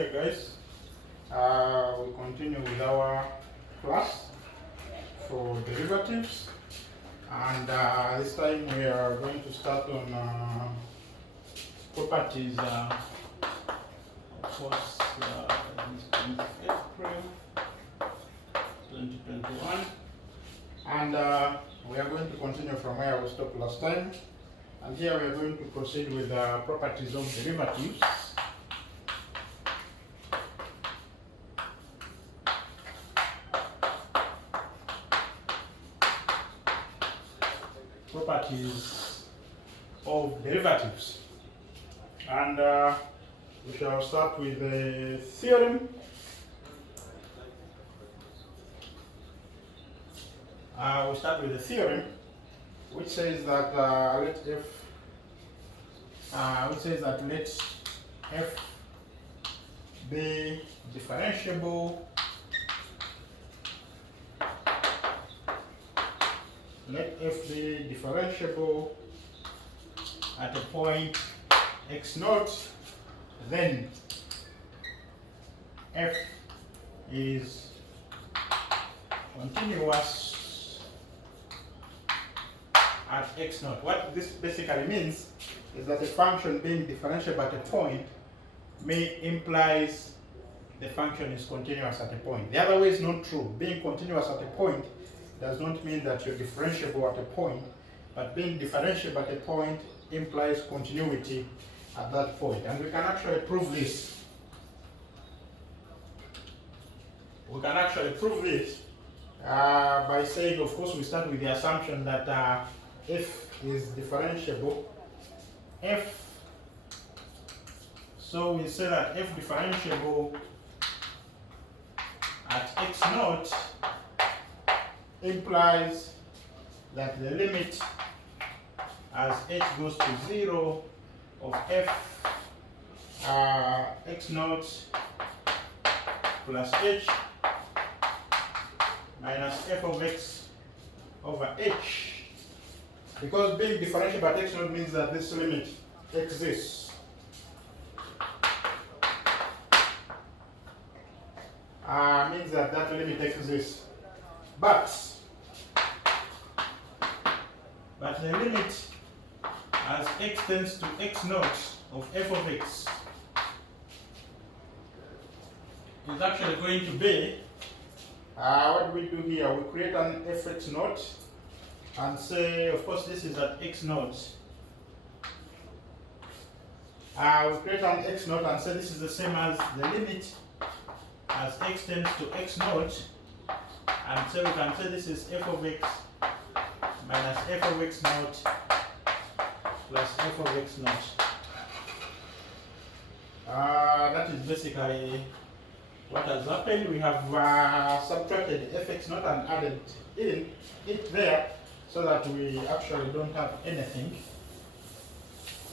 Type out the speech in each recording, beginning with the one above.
Okay guys, we continue with our class for derivatives, and this time we are going to start on properties. Of course, this is April 2021, and we are going to continue from where we stopped last time, and here we are going to proceed with properties of derivatives. Properties of derivatives, and we shall start with the theorem. We start with the theorem, which says that let f be differentiable. Let f be differentiable at a point x naught, then f is continuous at x naught. What this basically means is that a function being differentiable at a point implies the function is continuous at a point. The other way is not true. Being continuous at a point does not mean that you're differentiable at a point, but being differentiable at a point implies continuity at that point. And we can actually prove this. We can actually prove this by saying, of course, we start with the assumption that f is differentiable. So we say that f differentiable at x naught implies that the limit as h goes to 0 of f x naught plus h minus f of x over h, because being differentiable at x naught means that this limit exists. Means that that limit exists, but the limit as x tends to x naught of f of x is actually going to be, what do we do here? We create an fx naught and say, of course, this is at x naught. We create an x naught and say this is the same as the limit as x tends to x naught, and so we can say this is f of x minus f of x naught plus f of x naught. That is basically what has happened. We have subtracted fx naught and added it there, so that we actually don't have anything.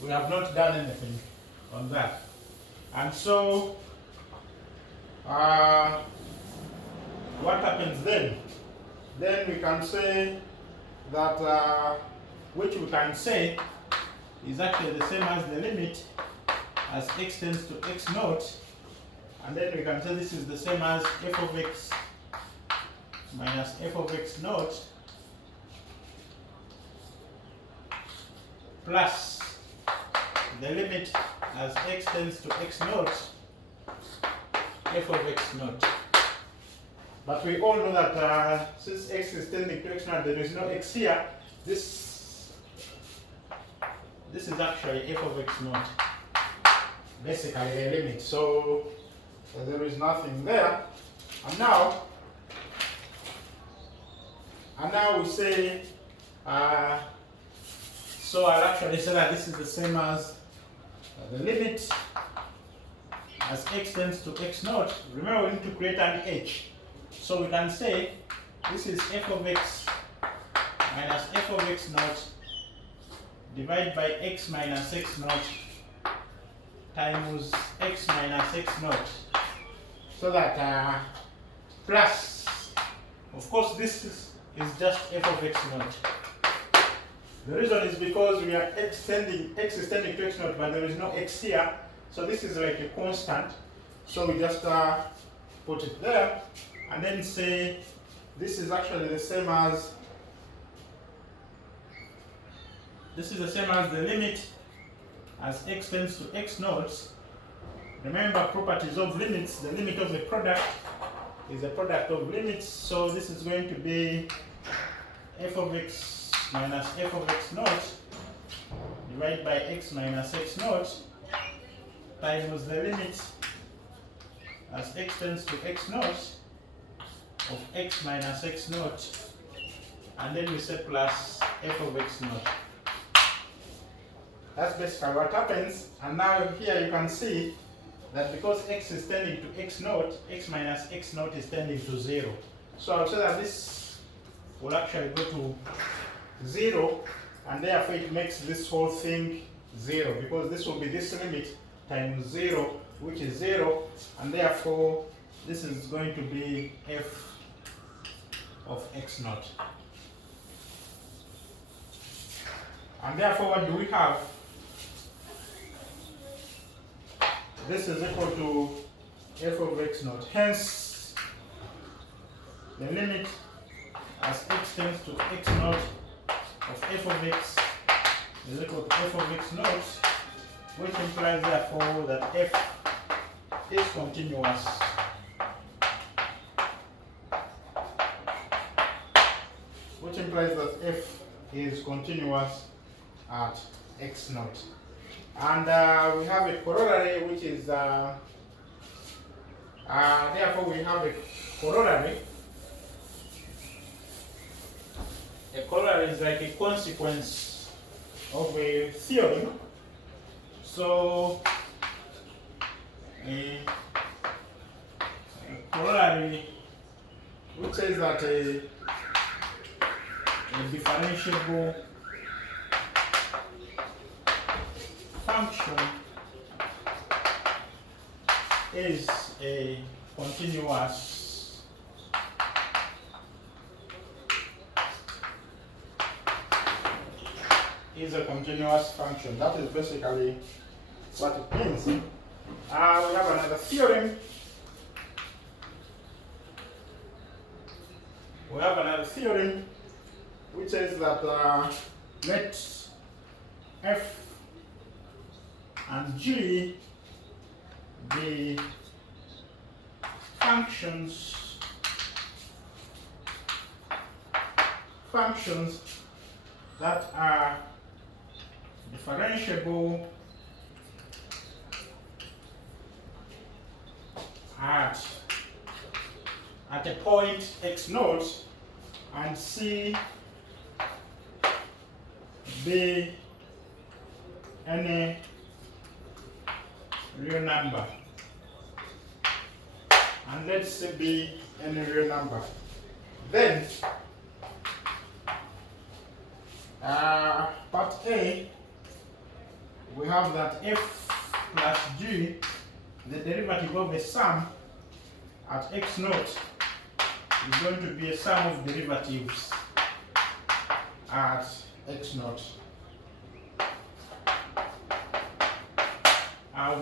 We have not done anything on that. And so what happens then? Then we can say that which we can say is actually the same as the limit as x tends to x naught, and then we can say this is the same as f of x minus f of x naught plus the limit as x tends to x naught f of x naught. But we all know that since x is tending to x naught, there is no x here. This is actually f of x naught, basically the limit. So there is nothing there. And now we say, so I'll actually say that this is the same as the limit as x tends to x naught. Remember, we need to create an h. So we can say this is f of x minus f of x naught divided by x minus x naught times x minus x naught. So that plus, of course, this is just f of x naught. The reason is because we are x is tending to x naught, but there is no x here. So this is like a constant. So we just put it there and then say this is actually the same as the limit as x tends to x naught. Remember properties of limits, the limit of the product is the product of limits, so this is going to be f of x minus f of x naught divided by x minus x naught times the limit as x tends to x naught of x minus x naught, and then we say plus f of x naught. That's basically what happens. And now here you can see that because x is tending to x naught, x minus x naught is tending to 0. So I'll say that this will actually go to 0, and therefore it makes this whole thing 0, because this will be this limit times 0, which is 0, and therefore this is going to be f of x naught. And therefore what do we have? This is equal to f of x naught. Hence, the limit as x tends to x naught of f of x is equal to f of x naught, which implies therefore that f is continuous. Which implies that f is continuous at x naught. And we have a corollary, which is therefore we have a corollary. A corollary is like a consequence of a theorem. So a corollary which says that a differentiable function is a continuous function. That is basically what it means. We have another theorem. Which says that let f and g be functions that are differentiable at a point x naught, and c be any real number, and let's say be any real number. Then part A, we have that f plus g, the derivative of a sum at x naught, is going to be a sum of derivatives at x naught.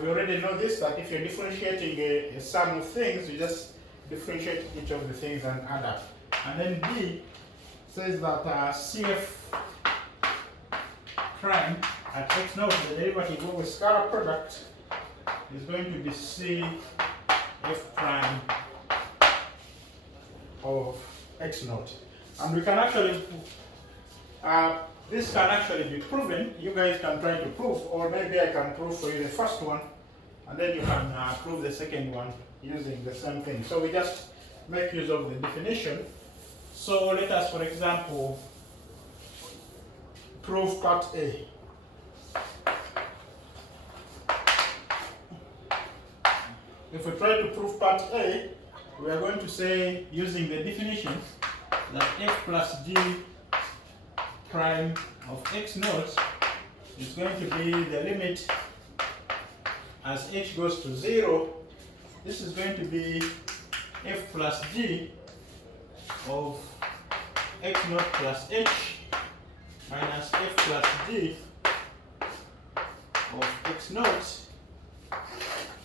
We already know this, that if you're differentiating a sum of things, you just differentiate each of the things and add up. And then B says that CF prime at x naught, the derivative of a scalar product, is going to be CF prime of x naught. And we can actually, this can actually be proven. You guys can try to prove, or maybe I can prove for you the first one, and then you can prove the second one using the same thing. So we just make use of the definition. So let us, for example, prove part A. If we try to prove part A, we are going to say, using the definition, that f plus g prime of x naught is going to be the limit as h goes to 0. This is going to be f plus g of x naught plus h minus f plus g of x naught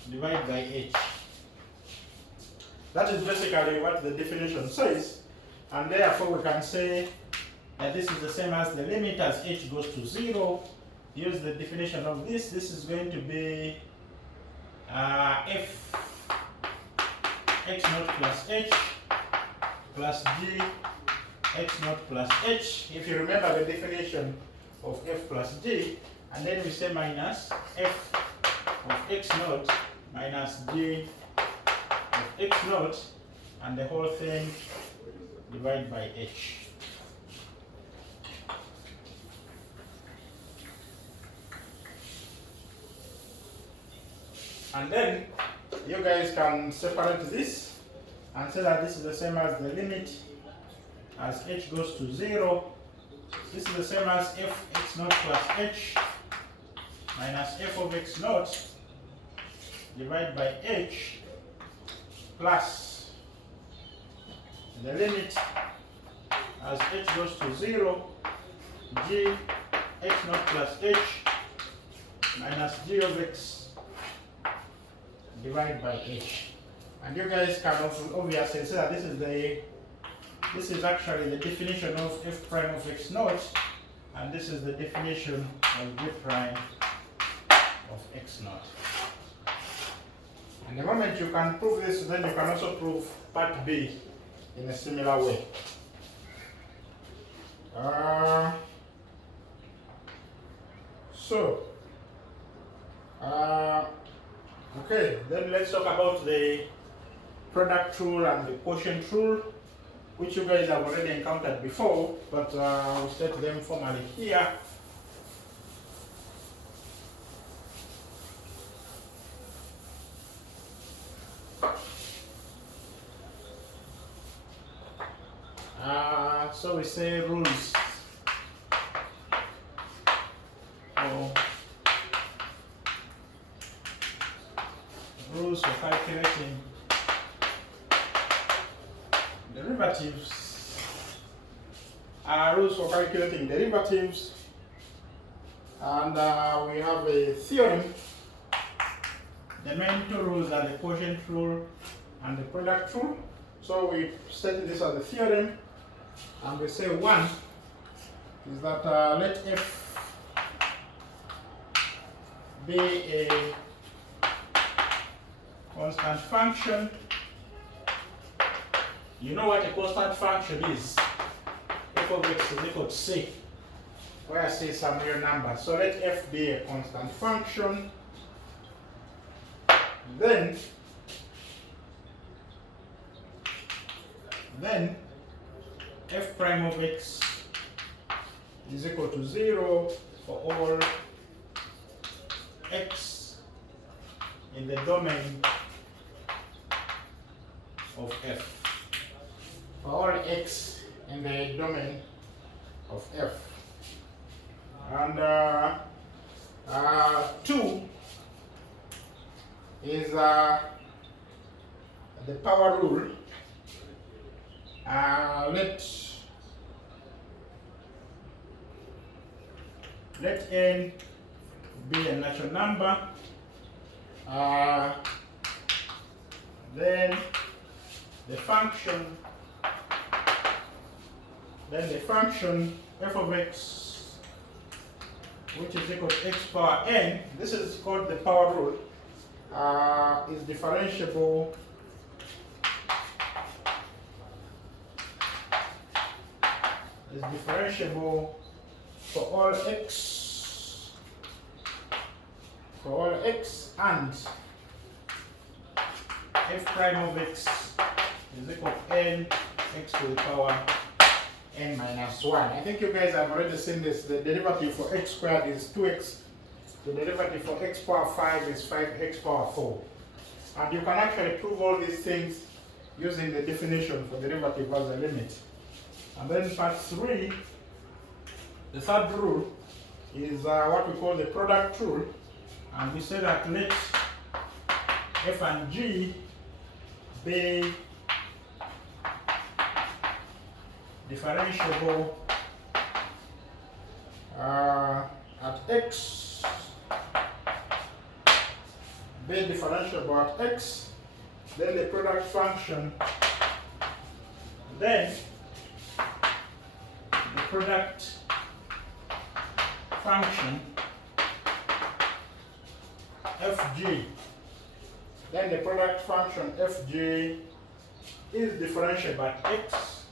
divided by h. That is basically what the definition says, and therefore we can say that this is the same as the limit as h goes to 0. Use the definition of this. This is going to be f x naught plus h plus g x naught plus h. If you remember the definition of f plus g, and then we say minus f of x naught minus g of x naught, and the whole thing divided by h. And then you guys can separate this and say that this is the same as the limit as h goes to 0. This is the same as f x naught plus h minus f of x naught divided by h plus the limit as h goes to 0 g x naught plus h minus g of x divided by h. And you guys can obviously say that this is actually the definition of f prime of x naught, and this is the definition of g prime of x naught. And the moment you can prove this, then you can also prove part B in a similar way. Okay, then let's talk about the product rule and the quotient rule, which you guys have already encountered before, but I'll state them formally here. So we say rules. Rules for calculating derivatives. Rules for calculating derivatives, and we have a theorem. The main two rules are the quotient rule and the product rule. So we state this as a theorem, and we say one is that let f be a constant function. You know what a constant function is? F of x is equal to c, where c is some real number. So let f be a constant function. Then f prime of x is equal to 0 for all x in the domain of f. For all x in the domain of f. And 2 is the power rule. Let n be a natural number. Then the function f of x, which is equal to x power n, this is called the power rule, is differentiable for all x and f prime of x is equal to n x to the power n minus 1. I think you guys have already seen this. The derivative for x squared is 2x. The derivative for x power 5 is 5x power 4. And you can actually prove all these things using the definition for derivative as a limit. And then part 3, the third rule, is what we call the product rule. And we say that let f and g be differentiable at x, then the product function, then the product function fg, then the product function fg is differentiable by x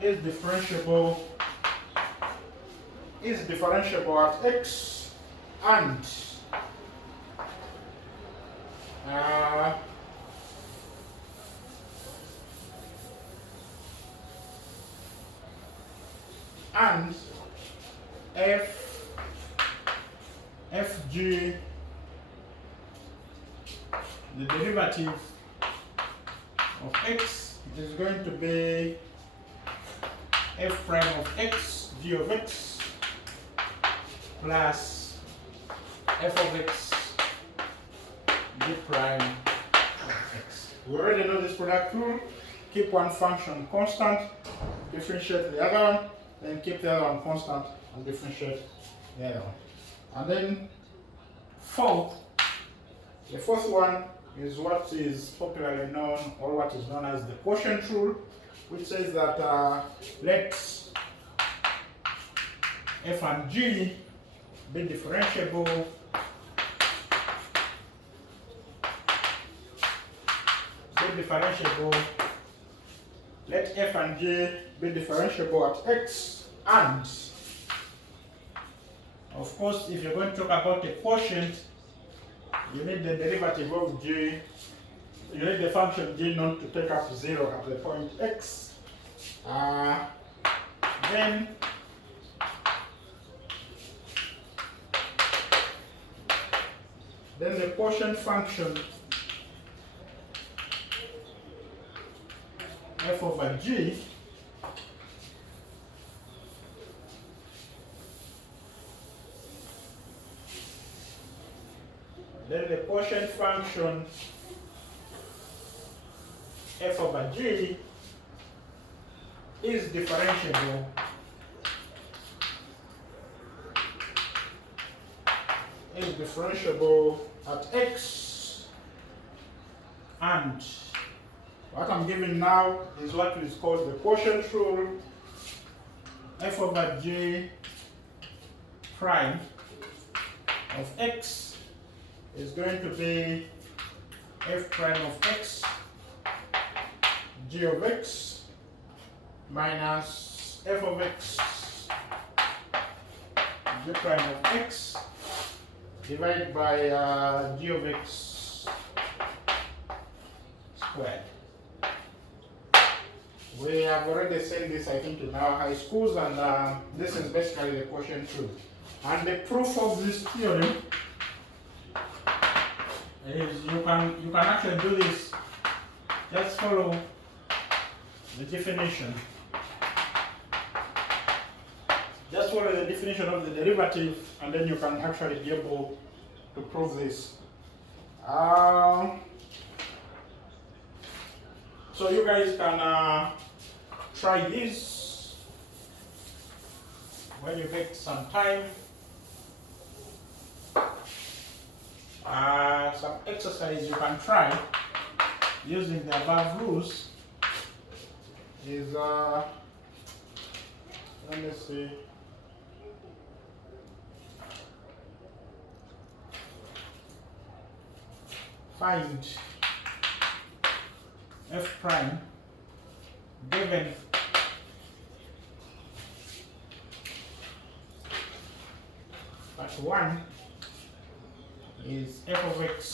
is differentiable at x and fg, the derivative of x is going to be f prime of x, g of x, plus f of x, g prime of x. We already know this product rule. Keep one function constant, differentiate the other one, then keep the other one constant and differentiate the other one. And then the fourth one is what is popularly known, or what is known as the quotient rule, which says that let f and g be differentiable let f and g be differentiable at x, and of course if you're going to talk about a quotient, you need the derivative of g, you need the function g not to take up 0 at the point x. Then the quotient function f over g f over g is differentiable at x, and what I'm giving now is what is called the quotient rule. F over g prime of x is going to be f prime of x, g of x, minus f of x, g prime of x, divided by g of x squared. We have already seen this, I think, in our high schools, and this is basically the quotient rule. And the proof of this theorem is you can actually do this. Just follow the definition. Just follow the definition of the derivative, and then you can actually be able to prove this. So you guys can try this when you get some time. Some exercise you can try using the above rules is let me see. Find f prime given part 1 is f of x.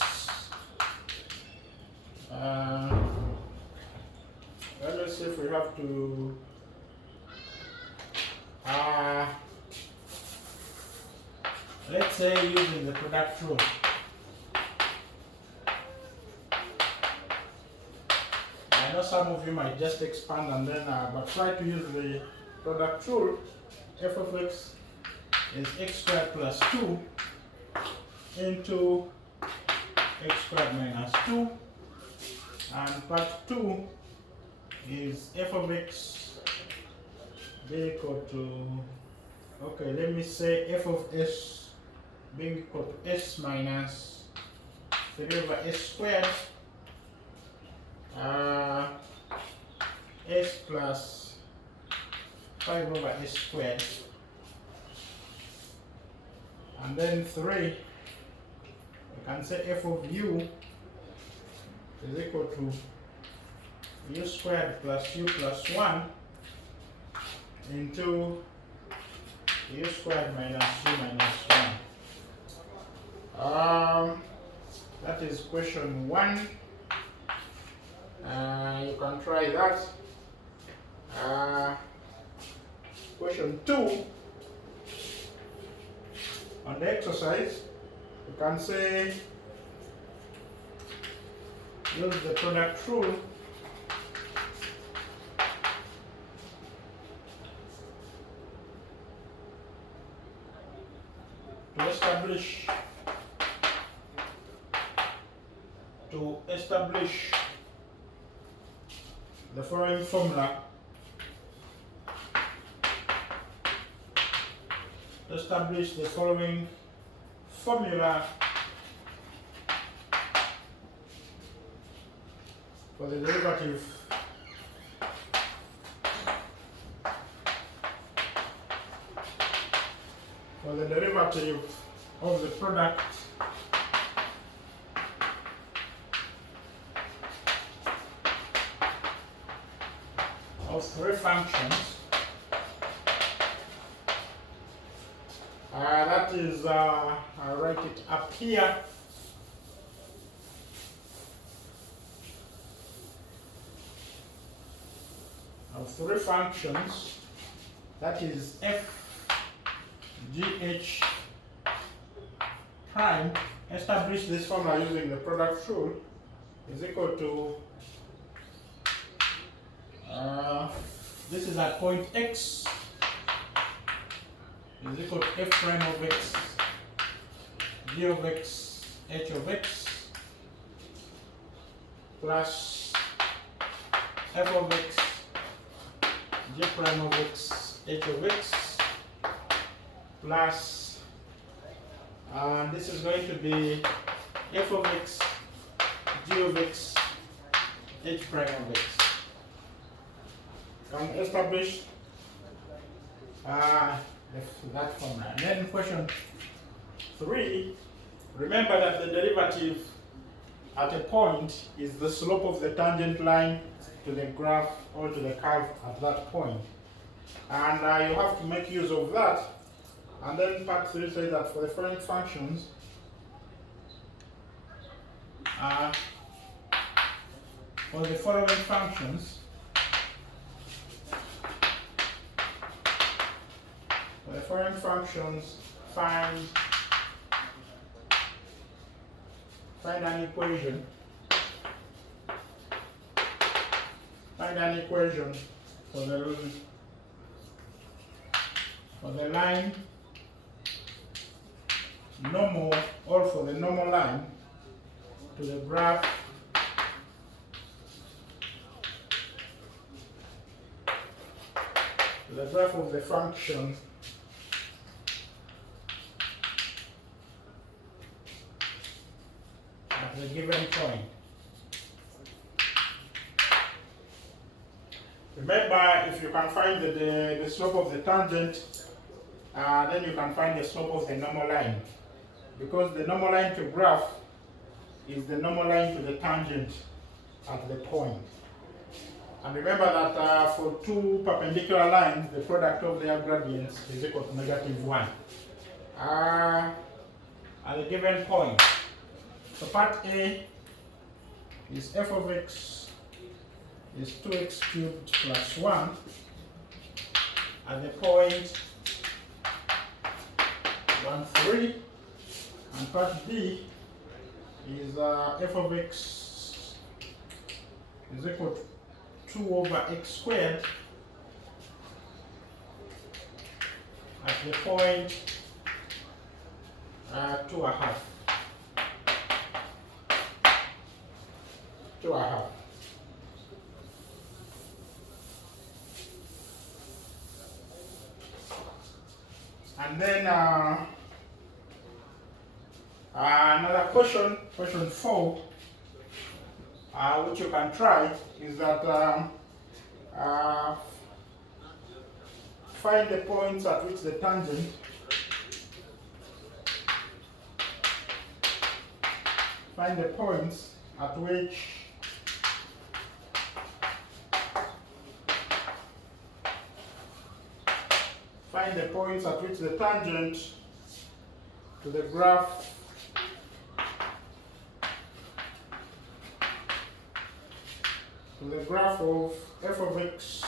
Let's see if we have to let's say using the product rule. I know some of you might just expand and then, but try to use the product rule. F of x is x squared plus 2 into x squared minus 2, and part 2 is f of x be equal to, okay, let me say f of s being equal to s minus 3 over s squared s plus 5 over s squared, and then 3, we can say f of u is equal to u squared plus u plus 1 into u squared minus u minus 1. That is question 1. You can try that. Question 2, on the exercise, you can say use the product rule to establish the following formula. Establish the following formula for the derivative of the product of 3 functions. That is, I'll write it up here. Of 3 functions, that is f, g, h prime. Establish this formula using the product rule is equal to, this is at point x, is equal to f prime of x, g of x, h of x, plus f of x, g prime of x, h of x, plus, this is going to be f of x, g of x, h prime of x. Can establish that formula. And then question 3, remember that the derivative at a point is the slope of the tangent line to the graph or to the curve at that point. And you have to make use of that. And then part 3 says that for the following functions, find an equation. Find an equation for the line normal, or for the normal line to the graph of the function at the given point. Remember, if you can find the slope of the tangent, then you can find the slope of the normal line, because the normal line to graph is the normal line to the tangent at the point. And remember that for 2 perpendicular lines, the product of their gradients is equal to -1 at the given point. So part A is f of x is 2x cubed plus 1 at the point 1, 3, and part B is f of x is equal to 2 over x squared at the point 2.5. And then Another question 4, which you can try, is that find the points at which the tangent find the points at which the tangent to the graph of f of x,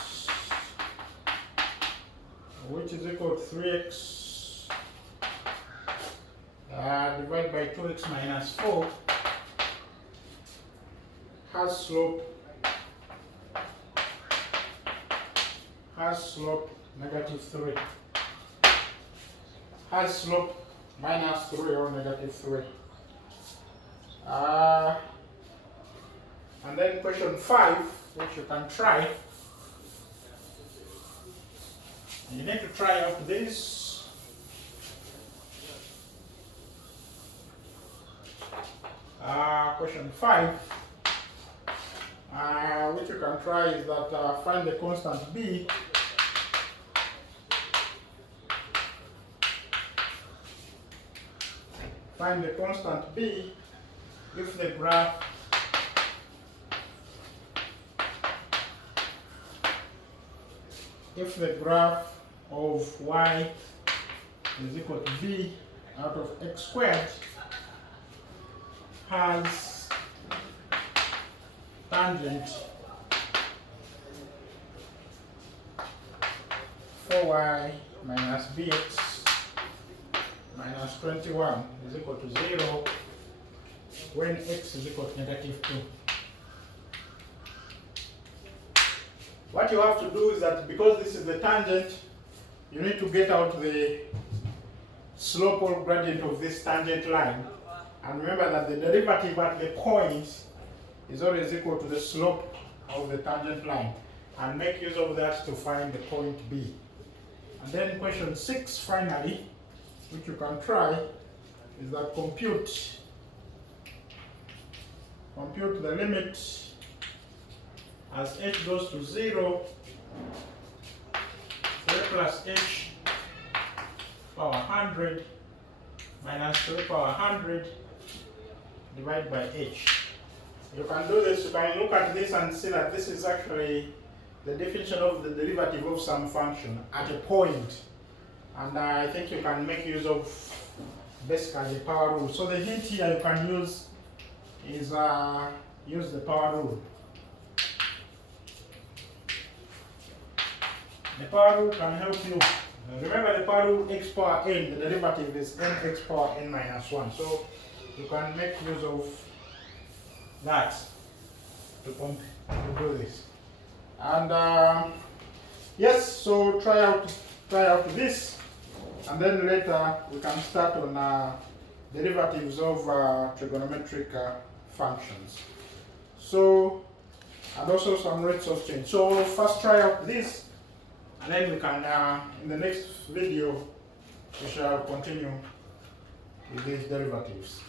which is equal to 3x divided by 2x minus 4, has slope -3, has slope -3 or -3. And then question 5, which you can try. You need to try out this. Question 5, which you can try, is that find the constant b if the graph of y is equal to b out of x squared has tangent 4y minus bx minus 21 is equal to 0 when x is equal to -2. What you have to do is that, because this is the tangent, you need to get out the slope or gradient of this tangent line. And remember that the derivative at the point is always equal to the slope of the tangent line. And make use of that to find the point B. And then question 6, finally, which you can try, is that compute the limit as h goes to 0, 3 plus h power 100 minus 3 power 100 divided by h. You can do this, you can look at this and see that this is actually the definition of the derivative of some function at a point. And I think you can make use of basically the power rule. So the hint here you can use is use the power rule. The power rule can help you. Remember the power rule, x power n, the derivative is nx power n minus 1. So you can make use of that to do this. And yes, so try out this, and then later we can start on derivatives of trigonometric functions. So, and also some rates of change. So first try out this, and then we can, in the next video, we shall continue with these derivatives.